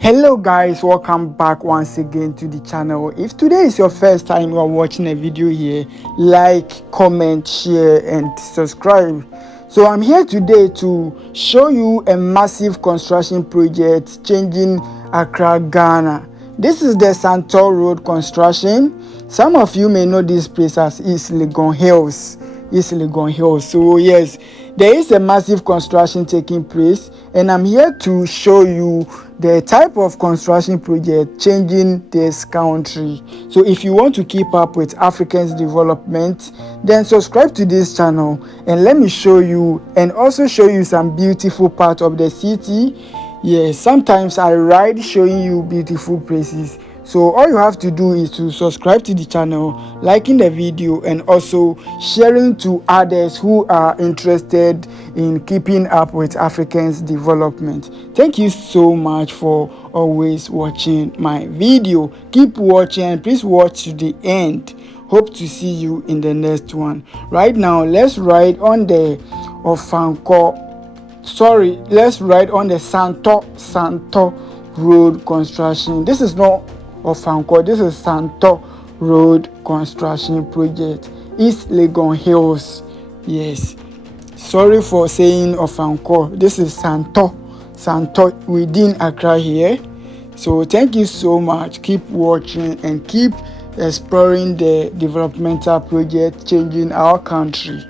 Hello guys, welcome back once again to the channel. If today is your first time you are watching a video here, like, comment, share and subscribe. So I'm here today to show you a massive construction project changing Accra, Ghana. This is the Santeo Road Construction. Some of you may know this place as East Legon Hills. East Legon Hills. So yes, there is a massive construction taking place, and I'm here to show you the type of construction project changing this country. So if you want to keep up with Africans development, then subscribe to this channel and let me show you and also show you some beautiful part of the city. Yes, sometimes I ride showing you beautiful places. So all you have to do is to subscribe to the channel, liking the video and also sharing to others who are interested in keeping up with Africans development. Thank you so much for always watching my video. Keep watching and please watch to the end. Hope to see you in the next one. Right now, let's ride on the let's ride on the Santeo Road Construction. This is not Ofanko, this is Santeo Road Construction Project, East Legon Hills. Yes, sorry for saying Ofanko. This is Santeo within Accra here. So thank you so much. Keep watching and keep exploring the developmental project changing our country.